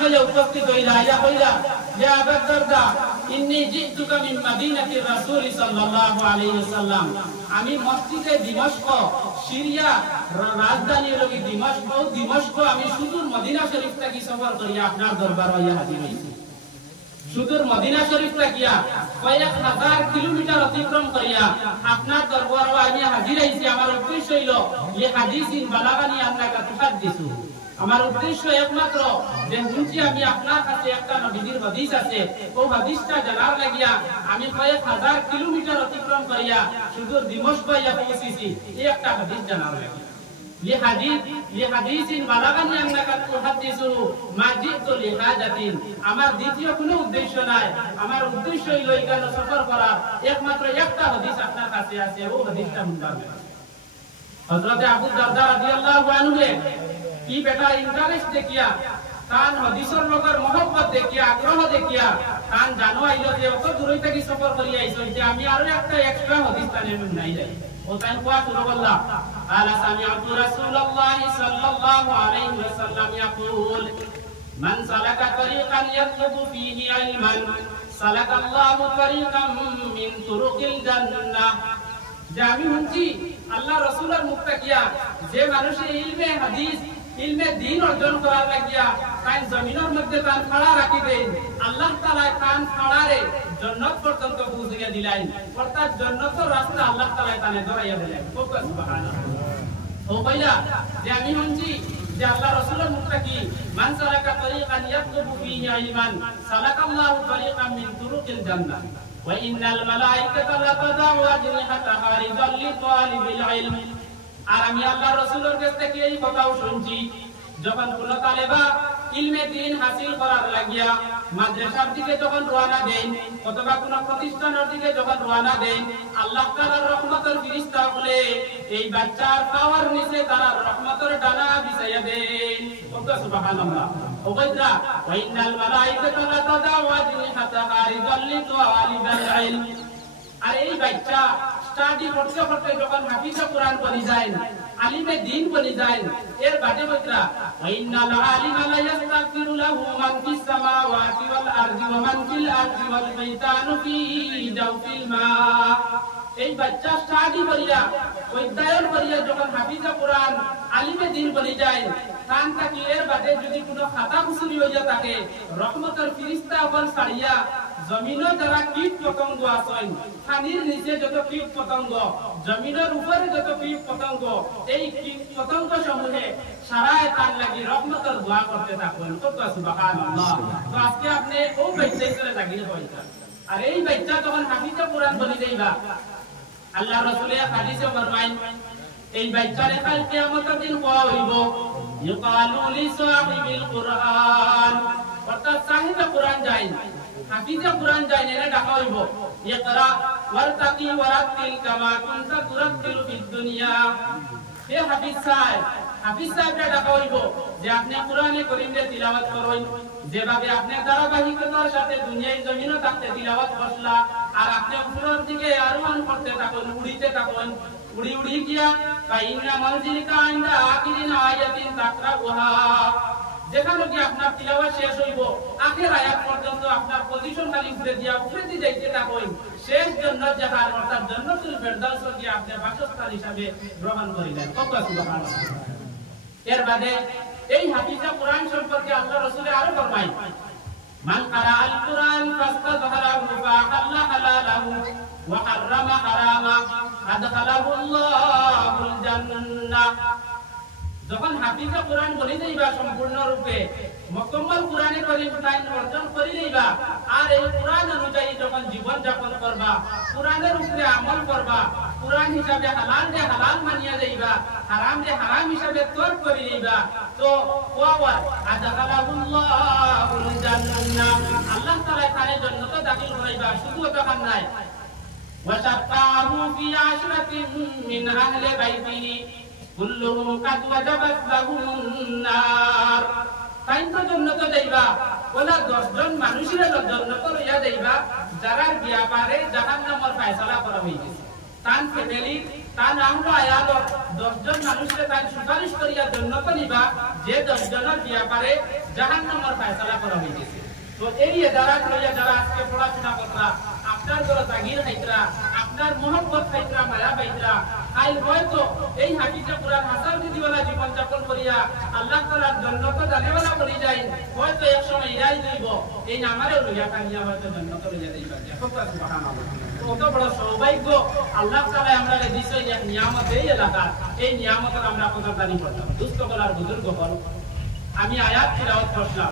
হয়ে উপস্থিত হইলা ইয়া কইলা ইয়া আবু দারদা ইন্নী জিতুকা মিন মাদিনাতির রাসূল সাল্লাল্লাহু আলাইহি ওয়াসাল্লাম আমি মসজিদে দিমাশক সিরিয়া রাজধানী হলো কি দিমাশক আমি সুদূর মদিনা শরীফ থেকে সফর করিয়া আপনার দরবার হইয়া হাজির হইছি সুদূর মদিনা শরীফ থাকিয়া কয়েক হাজার কিলোমিটার অতিক্রম করিয়া আপনার দরবারে আমি হাজির হইছি আমার উদ্দেশ্য হইল এই হাদিসিন বালাগানি আপনাকে তুহাদ্দিসু আমার উদ্দেশ্য একমাত্র যে শুনছি আমি আপনার কাছে একটা নবীর হাদিস আছে ও হাদিসটা জানার লাগিয়া আমি কয়েক হাজার কিলোমিটার অতিক্রম করিয়া সুদূর দিমাশক হইয়া পৌঁছেছি এই একটা হাদিস জানার লাগিয়া ये हदीस বালাগানি আন্নাকা তুহাদ্দিসু মা জিতু লিহাজাতিন আমার দ্বিতীয় কোনো উদ্দেশ্য নাই আমার উদ্দেশ্য হইল এখানে সফর করা একমাত্র একটা হাদিস আপনার কাছে আছে ও হাদিসটা শুনবে হযরত আবু দারদা রাদিয়াল্লাহু আনহু কি বেটা ইন্টারেস্ট দেখিয়া কান হাদিসের লগর মহব্বত দেখিয়া আগ্রহ দেখিয়া কান জানো আইলো যে অত দূর থেকে সফর করিয়া আইছো যে আমি আরো একটা এক্সট্রা হাদিস তানে নাই যাই وكان رسول الله قال سمعت رسول الله صلى الله عليه وسلم يقول من سلك طريقا يطلب فيه علما سلك الله طريقا من طرق الجنة জামি হুনছি আল্লাহ রাসূলের মুক্তাকিয়া যে মানুষ ইলমে হাদিস ইলমে দ্বীন অর্জন করার লাগিয়া তাই জমিনের মধ্যে তান খাড়া রাখি দেন আল্লাহ তাআলা তান খাড়ারে জান্নাত পর্যন্ত পৌঁছিয়ে দিলেন অর্থাৎ জান্নাতের রাস্তা আল্লাহ তাআলা তানে ধরাইয়া দিলেন সুবহানাল্লাহ ও ভাইয়া যে আমি হুনছি যে আল্লাহ রাসূলের মুক্তাকি মান সালাকা তরিকান ইয়াতলুবু ফীহি ইলমান সালাকাল্লাহু তরিকাম মিন তুরুকিল জান্নাহ ওয়া ইন্নাল মালায়েকাতা লাতাদাউ আজনিহাতাহা রিদাল লিতালিবিল ইলম আর আমি আল্লাহ রাসূলের কাছ থেকে এই কথাও শুনছি যখন কোন তালেবা ইলমে দ্বীন হাসিল করার লাগিয়া মাদ্রাসার দিকে যখন রওনা দেন অথবা কোন প্রতিষ্ঠানের দিকে যখন রওনা দেন আল্লাহ তাআলার রহমতের ফেরেশতা বলে এই বাচ্চার পাওয়ার নিচে তারা রহমতের ডানা বিছাইয়া দেন সুবহানাল্লাহ ও ভাইরা ওয়া ইন্নাল মালায়েকাতা লাতাদাউ আজনিহাতাহা রিদাল লিতালিবিল ইলম আর এই বাচ্চা স্টাডি করতে করতে যখন হাফিজে কোরআন বনি যায় আলিমে দ্বীন বনি যায় এর বাদে বকরা ওয়া ইন্নাল আলিমা লা ইস্তাগফিরু লাহু মান ফিস সামাওয়াতি ওয়াল আরদি ওয়া মান ফিল আরদি ওয়াল বাইতানু ফি জাওফিল মা এই বাচ্চা স্টাডি করিয়া অধ্যয়ন করিয়া যখন হাফিজে কোরআন আলিমে দ্বীন বনি যায় কান থাকি এর বাদে যদি কোনো খাতা কুসুরি হইয়া থাকে রহমতের ফেরেশতা আবার ছাড়িয়া জমিনে যারা কীট পতঙ্গ আছেন পানির নিচে যত কীট পতঙ্গ জমিনের উপরে যত কীট পতঙ্গ এই কীট পতঙ্গ সমূহে সারায় তার লাগি রহমতের দোয়া করতে থাকুন সুবহানাল্লাহ তো আজকে আপনি ও বাচ্চাই করে লাগিয়ে হইতা আর এই বাচ্চা যখন হাফিজে কোরআন বনি যাইবা আল্লাহ রাসূলের হাদিসে ফরমায় এই বাচ্চারে কাল কিয়ামতের দিন কোয়া হইব ইকালু লিসাহিবিল কুরআন অর্থাৎ সাহিবে কোরআন যায় হাফিজে কোরআন যায় এনে ডাকা হইব ইকরা ওয়ারতাকি ওয়ারাতিল কামা কুনতা তুরাতিলু ফিদ দুনিয়া হে হাফিজ সাহেবরা ডাকা হইব যে আপনি কোরআনে কারীমে তিলাওয়াত করেন যেভাবে আপনি ধারাবাহিকতার সাথে দুনিয়ায় জমিনে থাকতে তিলাওয়াত করলা আর আপনি উপরের দিকে আরোহণ করতে থাকুন উড়িতে থাকুন উড়ি উড়ি গিয়া কাইনা মনজিলিকা ইনদা আখিরিন আয়াতিন তাকরাউহা যেখানে কি আপনার তিলাওয়াত শেষ হইব আখের আয়াত পর্যন্ত আপনার পজিশন খালি ঘুরে দিয়া উপরে দিয়ে যাইতে থাকুন শেষ জান্নাত জাহান অর্থাৎ জান্নাতুল ফেরদাউস কি আপনি বাসস্থান হিসাবে গ্রহণ করিলেন সুবহানাল্লাহ এর বাদে এই হাদিসে কোরআন সম্পর্কে আল্লাহ রাসূল আরো ফরমায় মান কারাআল কুরআন ফাস্তাযহারাহু ফাআল্লা হালালাহু ওয়া হাররামা হারামা আদখালাহু আল্লাহুল জান্নাহ যখন হাফিজে কোরআন বলি যাইবা সম্পূর্ণ রূপে মুকম্মল কোরআনে কারীম তাই অর্জন করি যাইবা আর এই কোরআন অনুযায়ী যখন জীবন যাপন করবা কোরআনের উপরে আমল করবা কোরআন হিসাবে হালাল দে হালাল মানিয়া যাইবা হারাম দে হারাম হিসাবে তর্ক করি যাইবা তো ওয়া আদখালাহুল্লাহুল জান্নাহ আল্লাহ তাআলা তারে জান্নাতে দাখিল করাইবা শুধু তখন নাই ওয়া শাফাহু ফি আশরাতিন মিন আহলি বাইতিহি কুল্লুহুম কাদ ওয়াজাবাত লাহুমুন নার তাই তো জান্নাতে যাইবা ওলা 10 জন মানুষের জান্নাতে লইয়া যাইবা যারা ব্যাপারে জাহান্নামের ফয়সালা করা হইছে তান ফ্যামিলি তান আমরা আয়াত 10 জন মানুষের তান সুপারিশ করিয়া জান্নাতে নিবা যে 10 জনের ব্যাপারে জাহান্নামের ফয়সালা করা হয়েছে। তো এই এদারাত লইয়া যারা আজকে পড়াশোনা করতা, আপনার ঘরে জাগির খাইতরা, আপনার মোহব্বত খাইতরা, মায়া পাইতরা, কাল হয়তো এই হাকিটা পুরা হাসার দিদিওয়ালা জীবন যাপন করিয়া আল্লাহ তাআলার জান্নাত জানেওয়ালা করি যাই, হয়তো এক সময় ইরাই দিব এই আমারে লইয়া কানিয়া হয়তো জান্নাত লইয়া দিবা। সুবহানাল্লাহ। কত বড় সৌভাগ্য আল্লাহ তাআলা আমারে দিছে এক নিয়ামত এই এলাকা। এই নিয়ামতের আমরা কদরদানি করতাম। দুস্থ বলার বুজুর্গ হল আমি আয়াত তিলাওয়াত করলাম।